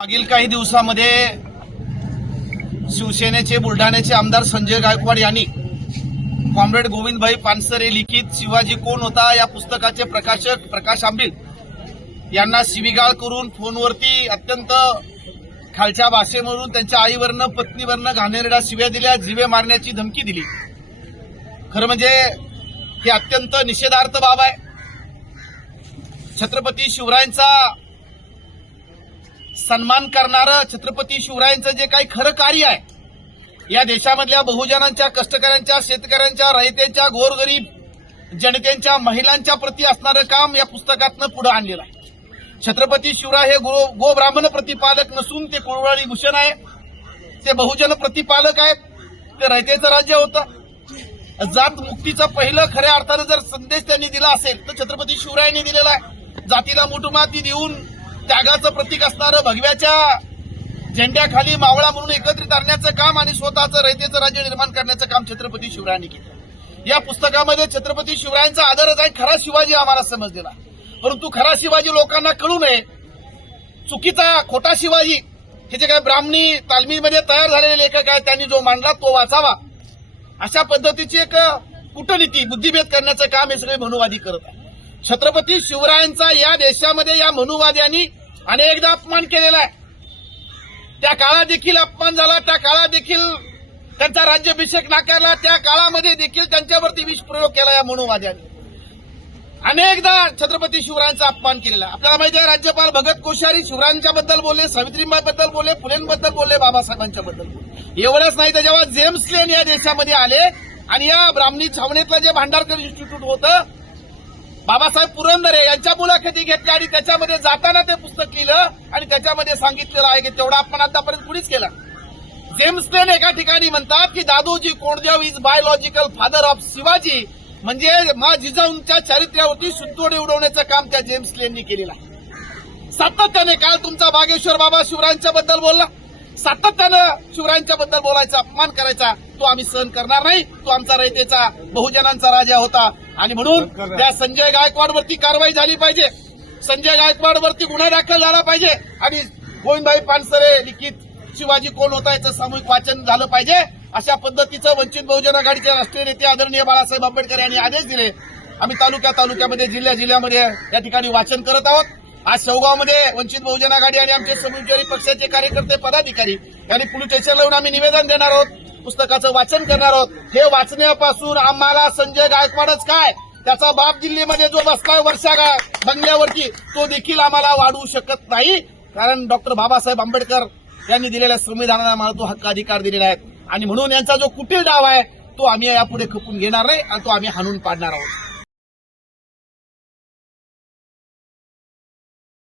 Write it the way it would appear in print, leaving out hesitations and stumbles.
मागील काही दिवसामध्ये शिवसेनेचे बुलढाण्याचे आमदार संजय गायकवाड यांनी कॉम्रेड गोविंदभाई पानसरे लिखित शिवाजी कोण होता या पुस्तकाचे प्रकाशक प्रकाश आंबील यांना शिवीगाळ करून फोनवरती अत्यंत खालच्या भाषेमधून त्यांच्या आईवरनं पत्नीवरनं घाणेरड्या शिव्या दिल्या, जीवे मारण्याची धमकी दिली। खरं म्हणजे हे अत्यंत निषेधार्थ बाब आहे। छत्रपती शिवरायांचा सन्मान करणारं, छत्रपती शिवरायांचं जे काही खरं कार्य आहे या देशामधल्या बहुजनांच्या, कष्टकऱ्यांच्या, शेतकऱ्यांच्या, रहित्यांच्या, गोरगरीब जनतेच्या, महिलांच्या प्रती असणारं काम या पुस्तकातनं पुढे आणलेलं आहे। छत्रपती शिवराय हे गो ब्राह्मण प्रतिपादक नसून ते कुळवळी भूषण आहे, ते बहुजन प्रतिपादक आहेत, ते रयतेचं राज्य होतं। जात मुक्तीचा पहिलं खऱ्या अर्थानं जर संदेश त्यांनी दिला असेल तर छत्रपती शिवरायांनी दिलेला आहे। जातीला मुठमाती देऊन त्यागाचं प्रतीक असणारं भगव्याच्या झेंड्याखाली मावळा म्हणून एकत्रित आणण्याचं काम आणि स्वतःचं रयतेचं राज्य निर्माण करण्याचं काम छत्रपती शिवरायांनी केलं। या पुस्तकामध्ये छत्रपती शिवरायांचा आदरच आहे, खरा शिवाजी आम्हाला समजलेला, परंतु खरा शिवाजी लोकांना कळू नये, चुकीचा खोटा शिवाजी हे जे काही ब्राह्मणी तालमीमध्ये तयार झालेले लेखक आहेत त्यांनी जो मांडला तो वाचावा, अशा पद्धतीची एक कूटनीती, बुद्धिभेद करण्याचं काम हे सगळे मनुवादी करत आहे। छत्रपती शिवरायांचा या देशामध्ये या मनुवाद्यांनी अनेकदा अपमान केलेला आहे। त्या काळात देखील अपमान झाला, त्या काळात देखील त्यांचा राज्याभिषेक नाकारला, त्या काळामध्ये देखील त्यांच्यावरती विषप्रयोग केला या मनुवाद्यांनी। अनेकदा छत्रपती शिवरायांचा अपमान केलेला। आपल्याला माहिती आहे राज्यपाल भगत कोश्यारी शिवरायांच्याबद्दल बोलले, सावित्रीबाईबद्दल बोलले, फुलेंबद्दल बोलले, बाबासाहेबांच्याबद्दल बोलले। एवढंच नाही तर जेव्हा जेम्स लेन या देशामध्ये आले आणि या ब्राह्मणी छावणीतलं जे भांडारकर इन्स्टिट्यूट होतं, बाबासाहेब पुरंदरे यांच्या मुलाखती घेतल्या आणि त्याच्यामध्ये जाताना ते पुस्तक लिहिलं आणि त्याच्यामध्ये सांगितलेलं आहे की तेवढा अपमान आतापर्यंत कुणीच केला। जेम्स लेन एका ठिकाणी म्हणतात की Dadoji Kondadev is biological father of Shivaji, म्हणजे मा जिजाऊंच्या चारित्र्यावरती सुतोडे उडवण्याचं काम त्या जेम्स लेननी केलेलं आहे। सातत्याने काल तुमचा बागेश्वर बाबा शिवरायांच्या बद्दल बोलला, सातत्यानं शिवरायांच्या बद्दल बोलायचा, अपमान करायचा, तो आम्ही सहन करणार नाही। तो आमचा रयतेचा, बहुजनांचा राजा होता आणि म्हणून त्या संजय गायकवाडवरती कारवाई झाली पाहिजे, संजय गायकवाडवरती गुन्हा दाखल झाला पाहिजे आणि गोविंदभाई पानसरे लिखित शिवाजी कोण होता याचं सामूहिक वाचन झालं पाहिजे। अशा पद्धतीचं वंचित बहुजन आघाडीचे राष्ट्रीय नेते आदरणीय बाळासाहेब आंबेडकर यांनी आदेश दिले। आम्ही तालुक्यामध्ये जिल्ह्यामध्ये या ठिकाणी वाचन करत आहोत। आज शेवगावमध्ये वंचित बहुजन आघाडी आणि आमचे समविचारी पक्षाचे कार्यकर्ते, पदाधिकारी यांनी पोलीस स्टेशनला येऊन आम्ही निवेदन देणार आहोत, पुस्तकाचं वाचन करणार आहोत। हे वाचण्यापासून आम्हाला संजय गायकवाडच काय, त्याचा बाप दिल्लीमध्ये जो बसलाय वर्षा बंगल्यावरती, तो देखील आम्हाला वाढवू शकत नाही, कारण डॉक्टर बाबासाहेब आंबेडकर यांनी दिलेल्या संविधानाला आम्हाला तो हक्क अधिकार दिलेला आहे आणि म्हणून यांचा जो कुटील डाव आहे तो आम्ही यापुढे खपून घेणार नाही आणि तो आम्ही हाणून पाडणार आहोत।